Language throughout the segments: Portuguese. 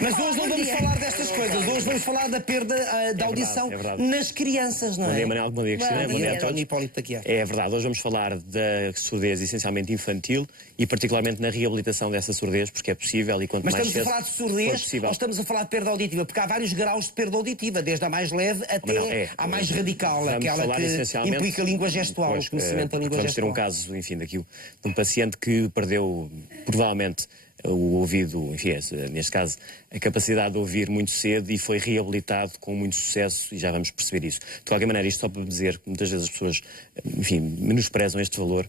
Mas hoje não vamos falar destas coisas. Hoje vamos falar da perda da audição nas crianças, não é? Bom dia, Manel. Bom dia, Cristina. Bom dia a todos. Hipólito aqui. É verdade. Hoje vamos falar da surdez essencialmente infantil e particularmente na reabilitação dessa surdez, porque é possível e quanto Mas mais estamos cedo a falar de surdez ou estamos a falar de perda auditiva? Porque há vários graus de perda auditiva, desde a mais leve até a mais radical, aquela que implica língua gestual, o conhecimento da língua gestual. Vamos ter um caso, enfim, de um paciente que perdeu, provavelmente, o ouvido, enfim, neste caso, a capacidade de ouvir muito cedo e foi reabilitado com muito sucesso e já vamos perceber isso. De qualquer maneira, isto só para dizer que muitas vezes as pessoas, enfim, menosprezam este valor.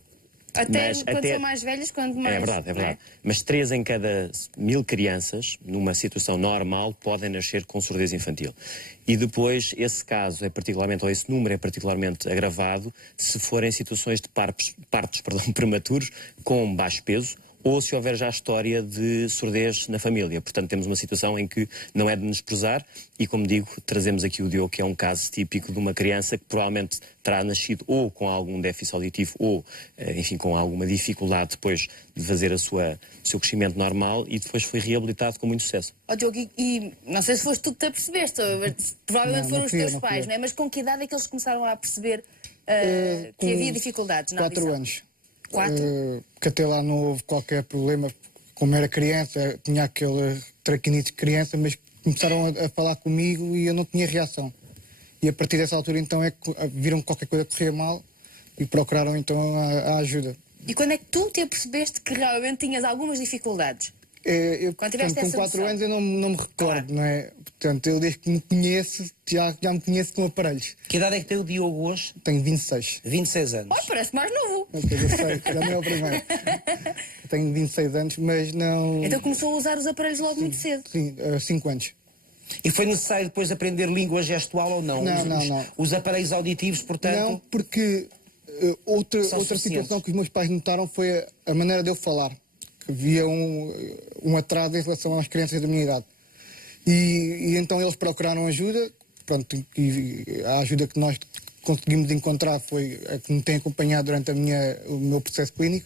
Até quando são mais velhas, quanto mais... É verdade, é verdade. Mas 3 em cada 1000 crianças, numa situação normal, podem nascer com surdez infantil. E depois, esse caso é particularmente, ou esse número é particularmente agravado, se forem situações de partos prematuros, com baixo peso, ou se houver já história de surdez na família. Portanto, temos uma situação em que não é de desprezar e, como digo, trazemos aqui o Diogo, que é um caso típico de uma criança que provavelmente terá nascido ou com algum déficit auditivo ou, enfim, com alguma dificuldade depois de fazer o seu crescimento normal e depois foi reabilitado com muito sucesso. Diogo, e não sei se foste tu que te apercebeste, provavelmente foram os teus pais, não é? Mas com que idade é que eles começaram a perceber que havia dificuldades na audição? 4 anos. 4? Que até lá não houve qualquer problema, como era criança, tinha aquele traquinite de criança, mas começaram a falar comigo e eu não tinha reação. E a partir dessa altura então é que viram qualquer coisa correr mal e procuraram então a ajuda. E quando é que tu te apercebeste que realmente tinhas algumas dificuldades? Com 4 anos eu não me recordo, não é? Portanto, eu desde que me conheço, já me conheço com aparelhos. Que idade é que tem o Diogo hoje? Tenho 26. 26 anos. Oh, parece mais novo. Eu sei, já não é o primeiro. Eu tenho 26 anos, mas não... Então começou a usar os aparelhos logo muito cedo? Sim, 5 anos. E foi necessário depois aprender língua gestual ou não? Não. Os aparelhos auditivos, portanto... Não, porque outra situação que os meus pais notaram foi a maneira de eu falar. Havia um atraso em relação às crianças da minha idade. E então eles procuraram ajuda, pronto, e a ajuda que nós conseguimos encontrar foi a que me tem acompanhado durante o meu processo clínico.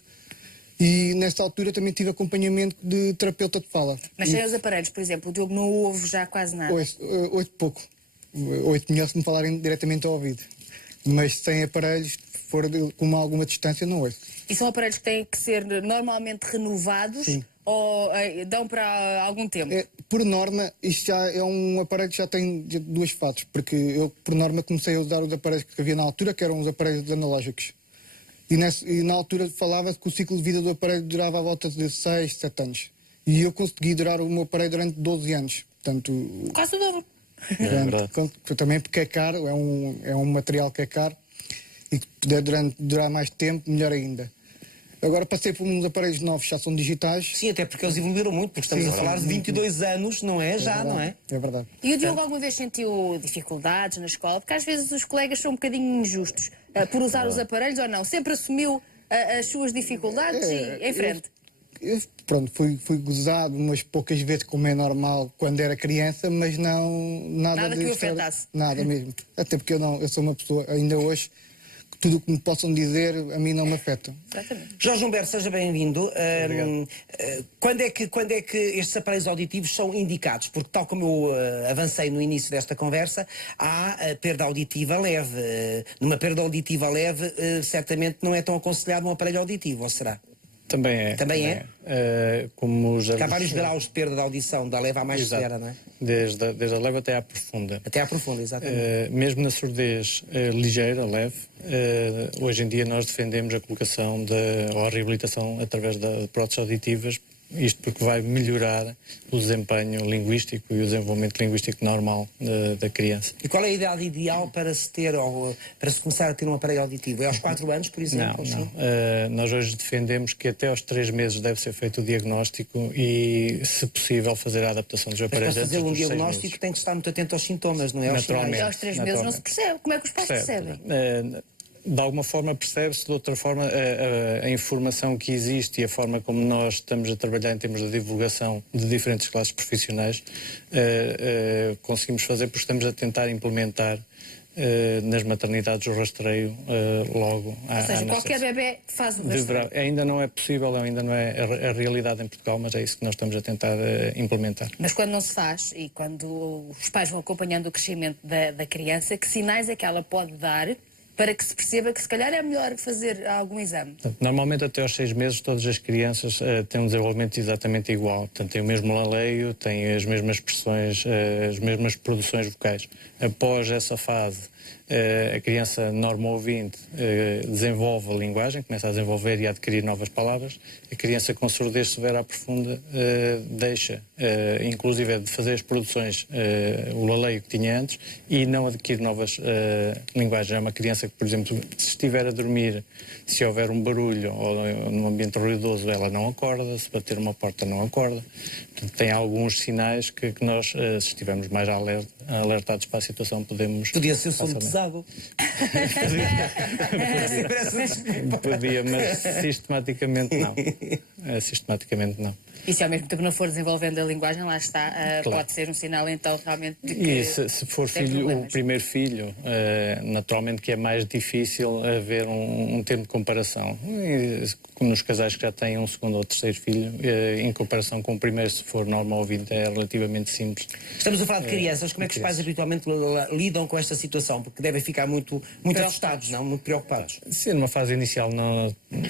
E nessa altura também tive acompanhamento de terapeuta de fala. Mas sem os aparelhos, por exemplo, o Diogo não ouve já quase nada? Ouço pouco. Ouço melhor se me falarem diretamente ao ouvido. Mas sem aparelhos, for com alguma distância, não ouço. E são aparelhos que têm que ser normalmente renovados? Sim. Ou dão para algum tempo? Por norma, isto já é um aparelho que já tem 2 fases, porque eu, por norma, comecei a usar os aparelhos que havia na altura, que eram os aparelhos analógicos. E na altura falava-se que o ciclo de vida do aparelho durava à volta de 6, 7 anos. E eu consegui durar o meu aparelho durante 12 anos. Portanto, quase o dobro. Também porque é caro, é um material que é caro e que puder durar mais tempo, melhor ainda. Agora passei por uns aparelhos novos, já são digitais. Sim, até porque eles evoluíram muito, porque estamos a falar de 22 anos, não é? Já, não é? É verdade. E o Diogo alguma vez sentiu dificuldades na escola? Porque às vezes os colegas são um bocadinho injustos por usar os aparelhos ou não? Sempre assumiu as suas dificuldades e em frente? Pronto, fui gozado umas poucas vezes, como é normal, quando era criança, mas não... Nada que o afetasse? Nada mesmo. Até porque eu sou uma pessoa, ainda hoje, tudo o que me possam dizer, a mim não me afeta. Exatamente. Jorge Humberto, seja bem-vindo. Quando é que estes aparelhos auditivos são indicados? Porque, tal como eu avancei no início desta conversa, há a perda auditiva leve. Numa perda auditiva leve, certamente não é tão aconselhado um aparelho auditivo, ou será? Também é. Também é? Como já há vários graus de perda de audição, da leve à mais severa, não é? Desde a leve até à profunda. Até à profunda, exatamente. Mesmo na surdez ligeira, leve, hoje em dia nós defendemos a colocação ou a reabilitação através de próteses auditivas, isto porque vai melhorar o desempenho linguístico e o desenvolvimento linguístico normal da criança. E qual é a idade ideal para se ter, ou para se começar a ter um aparelho auditivo? É aos 4 anos, por exemplo? Não. Nós hoje defendemos que até aos 3 meses deve ser feito o diagnóstico e, se possível, fazer a adaptação dos aparelhos. Mas para fazer um diagnóstico tem que estar muito atento aos sintomas, não é? Naturalmente. E aos 3 meses não se percebe. Como é que os pais percebem? De alguma forma percebe-se, de outra forma a informação que existe e a forma como nós estamos a trabalhar em termos de divulgação de diferentes classes profissionais conseguimos fazer porque estamos a tentar implementar nas maternidades o rastreio logo à Ou seja, qualquer nascença. bebê faz o rastreio. Ainda não é possível, ainda não é a realidade em Portugal, mas é isso que nós estamos a tentar implementar. Mas quando não se faz e quando os pais vão acompanhando o crescimento da criança, que sinais é que ela pode dar para que se perceba que se calhar é melhor fazer algum exame? Portanto, normalmente até aos 6 meses todas as crianças têm um desenvolvimento exatamente igual. Portanto, têm o mesmo laleio, têm as mesmas expressões, as mesmas produções vocais. Após essa fase, a criança normo-ouvinte desenvolve a linguagem, começa a desenvolver e a adquirir novas palavras. A criança com surdez severa profunda deixa, inclusive, de fazer as produções, o laleio que tinha antes e não adquire novas linguagens. É uma criança que, por exemplo, se estiver a dormir, se houver um barulho ou num ambiente ruidoso, ela não acorda, se bater uma porta não acorda. Portanto, tem alguns sinais que nós, se estivermos mais alertados para a situação, podemos... Podia ser sono facilmente. pesado. Podia, mas sistematicamente não. Sistematicamente não. E se ao mesmo tempo não for desenvolvendo a linguagem, lá está, Claro. pode ser um sinal então realmente de que E se for tem o problemas. primeiro filho, naturalmente que é mais difícil haver um termo de comparação. E, nos casais que já têm um segundo ou terceiro filho, em comparação com o primeiro, se for normal-ouvinte, é relativamente simples. Estamos a falar de crianças, como é que os pais habitualmente lidam com esta situação? Porque devem ficar muito assustados, não? Muito preocupados. Se numa fase inicial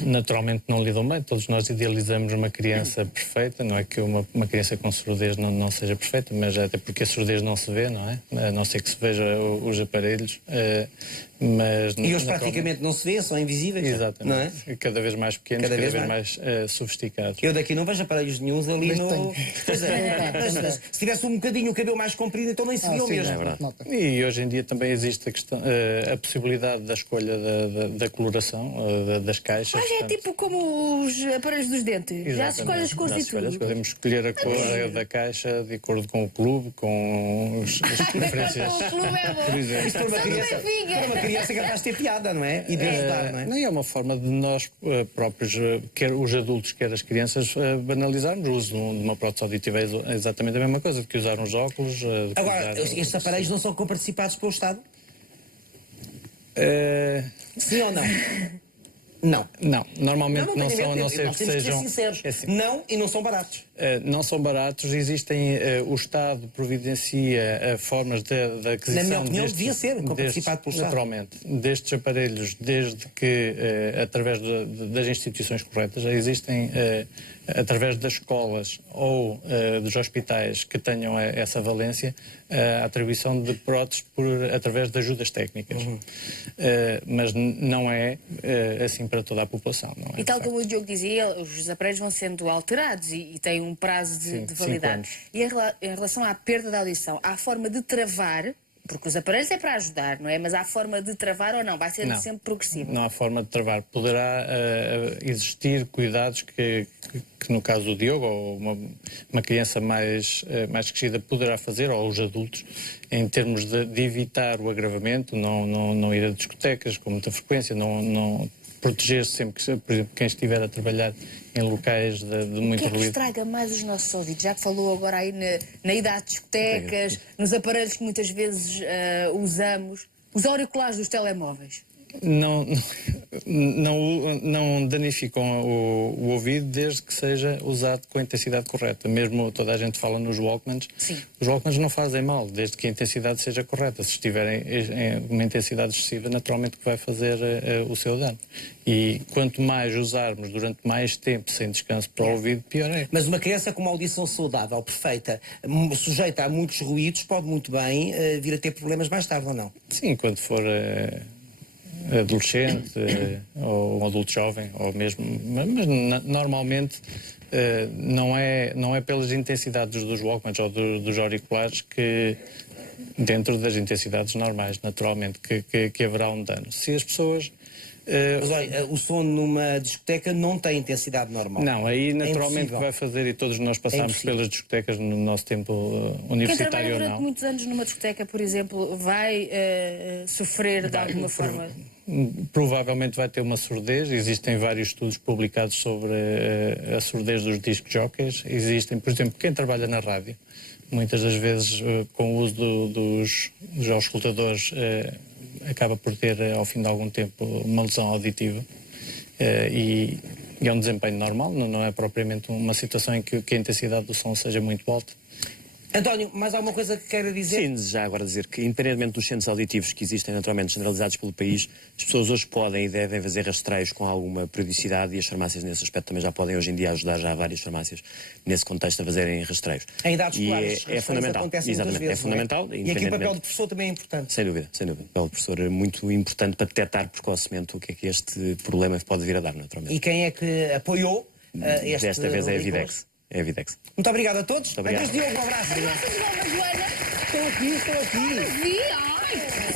naturalmente não lidam bem, todos nós idealizamos uma criança perfeita, não é que uma criança com surdez não seja perfeita, mas até porque a surdez não se vê, não é? A não ser que se veja os aparelhos. Mas E hoje praticamente não se vê, são invisíveis. Exatamente. Não é? Cada vez mais pequenos, cada vez mais sofisticados. Eu daqui não vejo aparelhos nenhuns ali Mas no. tenho. Pois é, mas se tivesse um bocadinho o cabelo mais comprido, então nem se viu sim, mesmo. é verdade. Nota. E hoje em dia também existe a, questão, a possibilidade da escolha da coloração das caixas. Mas é portanto, tipo como os aparelhos dos dentes. Já se escolhe as cores e tudo. Podemos escolher a cor da caixa de acordo com o clube, com as preferências. O clube é bom. exemplo. Isto para uma Só do criança, Benfica. para uma criança é capaz de ter piada, não é? E de ajudar, não é? Não, é uma forma de nós próprios, quer os adultos, quer as crianças, banalizarmos o uso de uma prótese auditiva. É exatamente a mesma coisa, de que usar uns óculos. de que Agora, usar- estes aparelhos não são comparticipados pelo Estado? Sim ou não? Não. Não, normalmente não tenho são, a medo, não ser nós que temos sejam. ser sinceros. É assim. Não, e não são baratos. Não são baratos, existem, o Estado providencia formas de aquisição. Na minha opinião, destes- devia ser comparticipado pelo Estado. Naturalmente, destes aparelhos, desde que, através das instituições corretas, existem, através das escolas ou dos hospitais que tenham essa valência, a atribuição de próteses através de ajudas técnicas. Mas não é assim para toda a população. Não é, E tal de facto. como o Diogo dizia, os aparelhos vão sendo alterados e têm um prazo de Sim, 5 validade. anos. E em relação à perda da audição, há forma de travar, porque os aparelhos é para ajudar, não é? Mas há forma de travar ou não? Vai ser Não. sempre progressivo. Não há forma de travar. Poderá existir cuidados que no caso do Diogo, ou uma criança mais crescida poderá fazer, ou os adultos, em termos de evitar o agravamento, não ir a discotecas com muita frequência, não proteger-se sempre que, por exemplo, quem estiver a trabalhar em locais de O muito que é que ruído. estraga mais os nossos ouvidos? Já que falou agora aí na ida às discotecas, nos aparelhos que muitas vezes usamos, os auriculares dos telemóveis. Não danificam o ouvido desde que seja usado com a intensidade correta. Mesmo toda a gente fala nos Walkmans. Sim. Os Walkmans não fazem mal, desde que a intensidade seja correta. Se estiverem em uma intensidade excessiva, naturalmente que vai fazer o seu dano. E quanto mais usarmos durante mais tempo sem descanso para o ouvido, pior é. Mas uma criança com uma audição saudável, perfeita, sujeita a muitos ruídos, pode muito bem vir a ter problemas mais tarde, ou não? Sim, quando for adolescente ou um adulto jovem, ou mesmo, mas normalmente não é pelas intensidades dos Walkmans ou dos auriculares que, dentro das intensidades normais, naturalmente, que haverá um dano. Se as pessoas... Mas olha, o som numa discoteca não tem intensidade normal. Não, aí naturalmente impossível. vai fazer, e todos nós passamos impossível. pelas discotecas no nosso tempo Quem universitário trabalha ou durante não. muitos anos numa discoteca, por exemplo, vai sofrer de alguma forma? Provavelmente vai ter uma surdez. Existem vários estudos publicados sobre a surdez dos disc jockeys. Existem, por exemplo, quem trabalha na rádio, muitas das vezes com o uso dos auscultadores acaba por ter, ao fim de algum tempo, uma lesão auditiva. E é um desempenho normal, não é propriamente uma situação em que a intensidade do som seja muito alta. António, mais alguma coisa que queira dizer? Sim, já agora dizer que, independentemente dos centros auditivos que existem naturalmente generalizados pelo país, as pessoas hoje podem e devem fazer rastreios com alguma periodicidade, e as farmácias nesse aspecto também já podem hoje em dia ajudar já várias farmácias nesse contexto a fazerem rastreios. Em dados e escolares, é fundamental. Exatamente, vezes, é fundamental. E aqui o papel do professor também é importante. Sem dúvida, sem dúvida. O papel do professor é muito importante para detectar precocemente o que é que este problema pode vir a dar, naturalmente. E quem é que apoiou este Desta vez é a ridículo? Videx. É a Videx. Muito obrigado a todos. Muito obrigado. Andrés Diogo, um abraço. Joana, Estou aqui. vi, ai.